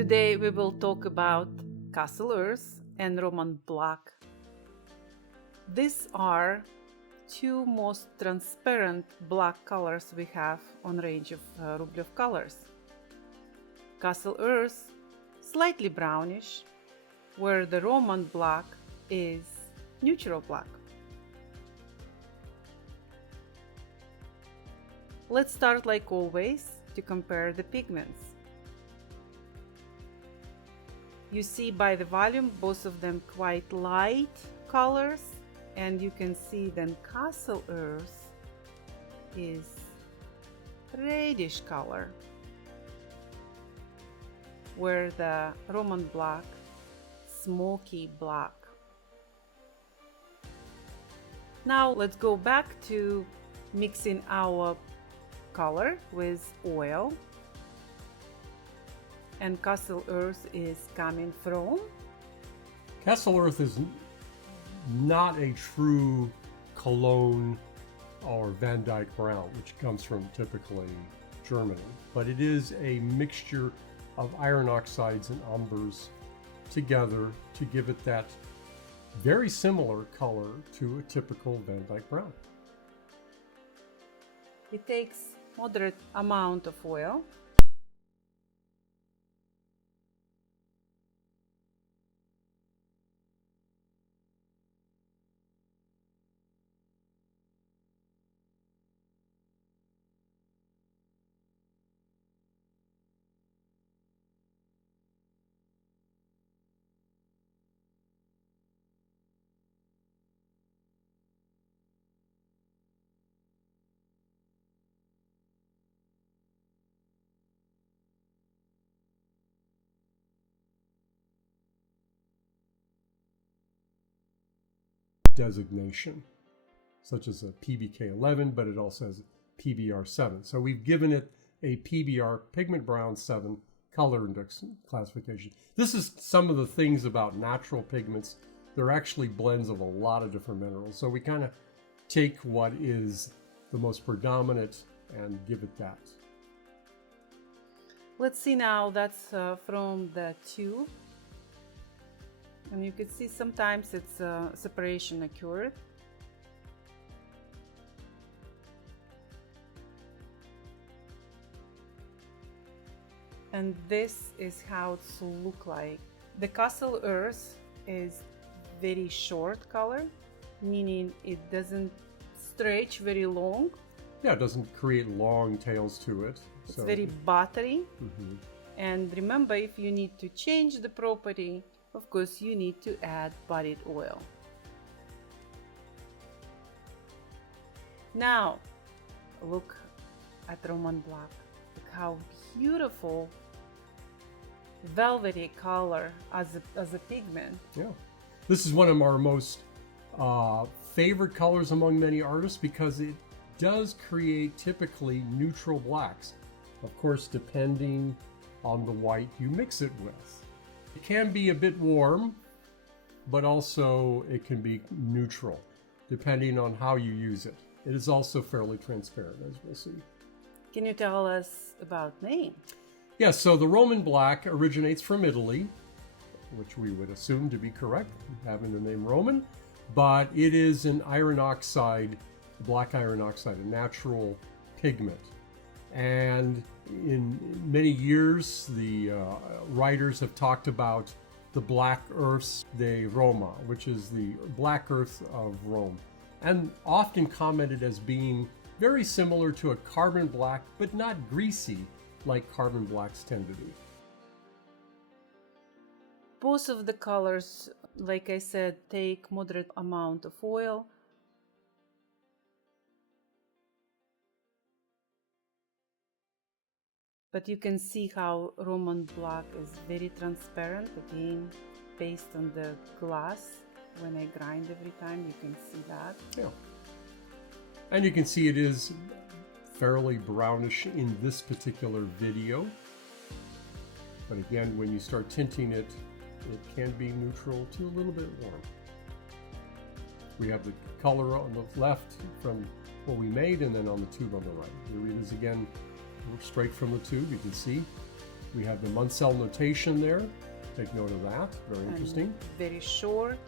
Today we will talk about Cassel Earth and Roman Black. These are two most transparent black colors we have on range of Rublev Colours. Cassel Earth slightly brownish, where the Roman Black is neutral black. Let's start like always to compare the pigments. You see by the volume both of them quite light colors, and you can see then Cassel Earth is reddish color, where the Roman Black smoky black. Now let's go back to mixing our color with oil. And Cassel Earth is coming from? Cassel Earth is not a true Cologne or Van Dyke brown, which comes from typically Germany, but it is a mixture of iron oxides and umbers together to give it that very similar color to a typical Van Dyke brown. It takes moderate amount of oil. Designation, such as a PBK11, but it also has a PBR7. So we've given it a PBR Pigment Brown 7 color index classification. This is some of the things about natural pigments. They're actually blends of a lot of different minerals. So we kind of take what is the most predominant and give it that. Let's see now, that's from the tube. And you can see sometimes it's separation occurred. And this is how it look like. The Cassel Earth is very short color, meaning it doesn't stretch very long. Yeah, it doesn't create long tails to it. It's very buttery. Mm-hmm. And remember, if you need to change the property, of course, you need to add bodied oil. Now, look at Roman Black. Look how beautiful velvety color as a pigment. Yeah, this is one of our most favorite colors among many artists because it does create typically neutral blacks. Of course, depending on the white you mix it with. It can be a bit warm, but also it can be neutral, depending on how you use it. It is also fairly transparent, as we'll see. Can you tell us about name? Yes, so the Roman Black originates from Italy, which we would assume to be correct, having the name Roman, but it is an iron oxide, black iron oxide, a natural pigment. And in many years, the writers have talked about the black earths de Roma, which is the black earth of Rome, and often commented as being very similar to a carbon black, but not greasy like carbon blacks tend to be. Both of the colors, like I said, take moderate amount of oil. But you can see how Roman Black is very transparent, again, based on the glass. When I grind every time, you can see that. Yeah. And you can see it is fairly brownish in this particular video. But again, when you start tinting it, it can be neutral to a little bit warm. We have the color on the left from what we made, and then on the tube on the right. Here it is again, straight from the tube, you can see. We have the Munsell notation there. Take note of that. Very And interesting. very short,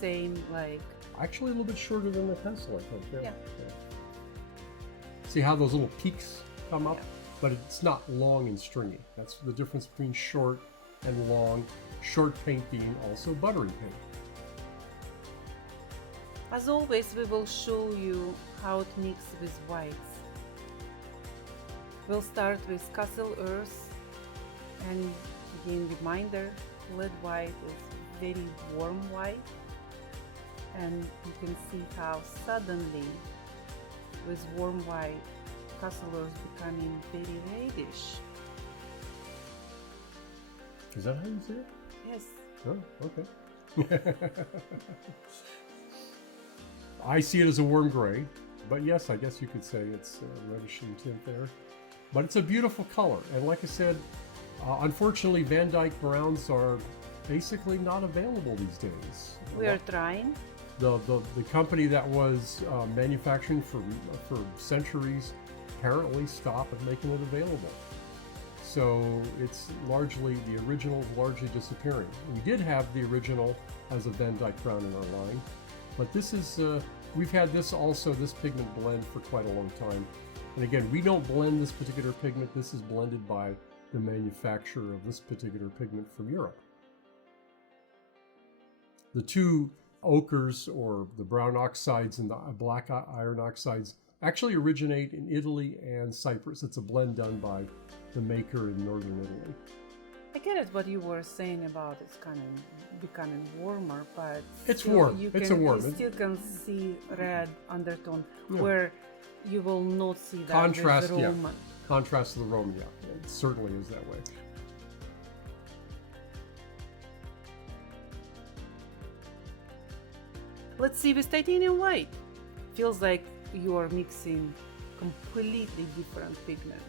same like, Actually, a little bit shorter than the Cassel, I think. Yeah. See how those little peaks come up? Yeah. But it's not long and stringy. That's the difference between short and long. Short paint being also buttery paint. as always, we will show you how it mixes with whites. We'll start with Cassel Earth, and again reminder, lead white is very warm white, and you can see how suddenly with warm white Cassel Earth becoming very reddish. Is that how you say it? Yes. Oh, okay. I see it as a warm gray, but yes, I guess you could say it's reddish in tint there. But it's a beautiful color, and like I said, unfortunately Van Dyke browns are basically not available these days. We are trying. The company that was manufacturing for centuries apparently stopped making it available. So it's largely, the original is largely disappearing. We did have the original as a Van Dyke brown in our line, but this is, we've had this also, this pigment blend for quite a long time. And again, we don't blend this particular pigment. This is blended by the manufacturer of this particular pigment from Europe. The two ochres, or the brown oxides and the black iron oxides, actually originate in Italy and Cyprus. It's a blend done by the maker in northern Italy. I get it what you were saying about it's kind of becoming warmer, but It's still warm. You It's can, a warm. You still can see red undertone, Yeah. where you will not see that Contrast, with yeah. Roman. Contrast to the Roman, yeah, it certainly is that way. Let's see with titanium white. Feels like you are mixing completely different pigment.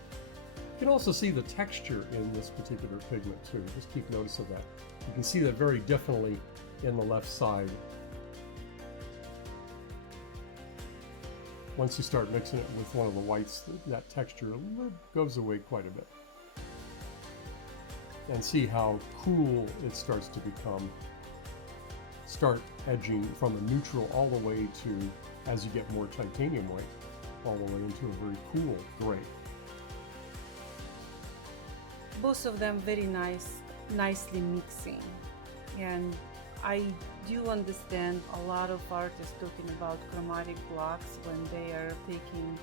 You can also see the texture in this particular pigment too. Just keep notice of that. You can see that very definitely in the left side. Once you start mixing it with one of the whites, that texture goes away quite a bit. And see how cool it starts to become. Start edging from a neutral all the way to, as you get more titanium white, all the way into a very cool gray. Both of them very nice, nicely mixing. And I do understand a lot of artists talking about chromatic blocks when they are taking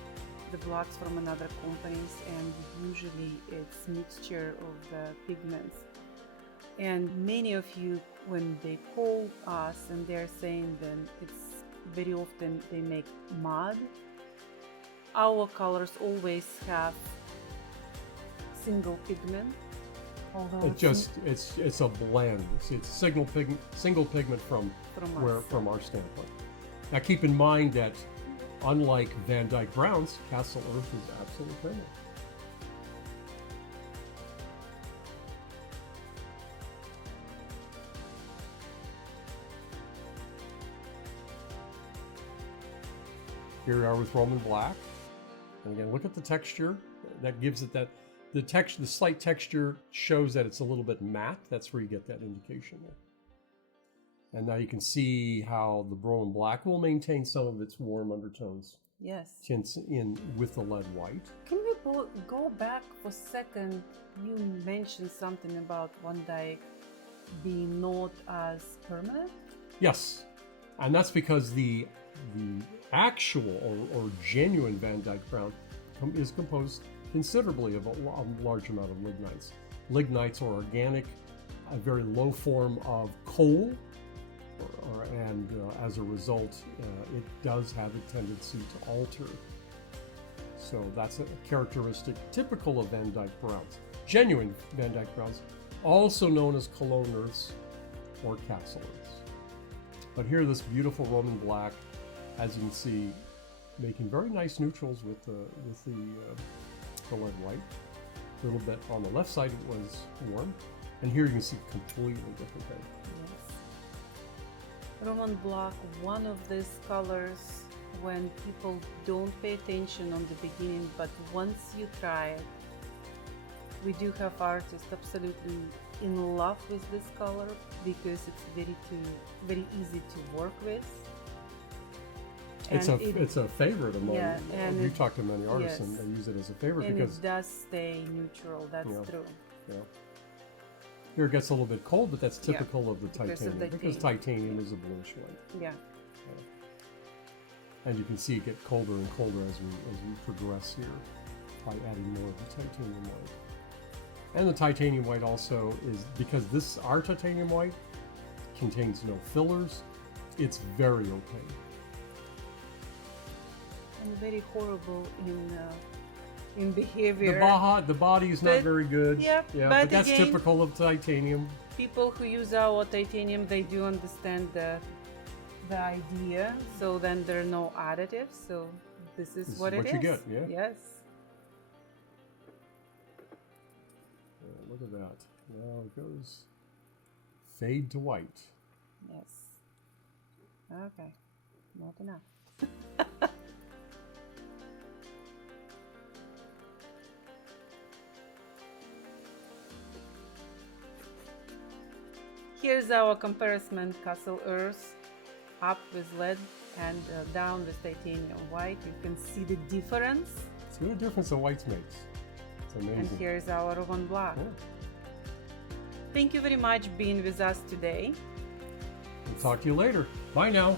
the blocks from another companies, and usually it's mixture of the pigments. And many of you, when they call us and they're saying then it's very often they make mud. Our colors always have single pigment. Although It's a blend. It's single pigment from our standpoint. Now keep in mind that unlike Van Dyke browns, Cassel Earth is absolutely friendly. Here we are with Roman black. And again, look at the texture. That gives it that, the slight texture shows that it's a little bit matte. That's where you get that indication there. And now you can see how the Roman black will maintain some of its warm undertones. Yes. Tints in with the lead white. Can we go back for a second? You mentioned something about Van Dyke being not as permanent? Yes. And that's because the actual or genuine Van Dyke brown is composed considerably of a large amount of lignites. Lignites are organic, a very low form of coal, and as a result, it does have a tendency to alter. So that's a characteristic typical of Van Dyke browns. Genuine Van Dyke browns, also known as Cologne earths or Cassel earths. But here, this beautiful Roman black, as you can see, making very nice neutrals with the lead white. A little bit on the left side was warm, and here you can see completely different thing. Yes. Roman black, one of these colors when people don't pay attention on the beginning, but once you try it, we do have artists absolutely in love with this color because it's very easy to work with. It's a favorite among. Yeah, and we've talked to many artists, yes. and they use it as a favorite And because it does stay neutral. That's true. yeah. Here it gets a little bit cold, but that's Yeah, typical of the because of titanium because titanium is a bluish white. Yeah. And you can see it get colder and colder as we progress here by adding more of the titanium white. And the titanium white also is, because our titanium white contains no fillers, it's very opaque. And very horrible in behavior. The body is not very good. Yeah, but that's again, typical of titanium. People who use our titanium, they do understand the idea. So then there are no additives. So this is what it is. You get. Yeah. Yes. Look at that. Now it goes fade to white. Yes. Okay. Not enough. Here's our comparison: Cassel Earth up with lead and down with titanium white. You can see the difference. See the difference the whites makes. It's amazing. And here's our Roman black. Yeah. Thank you very much for being with us today. We'll talk to you later. Bye now.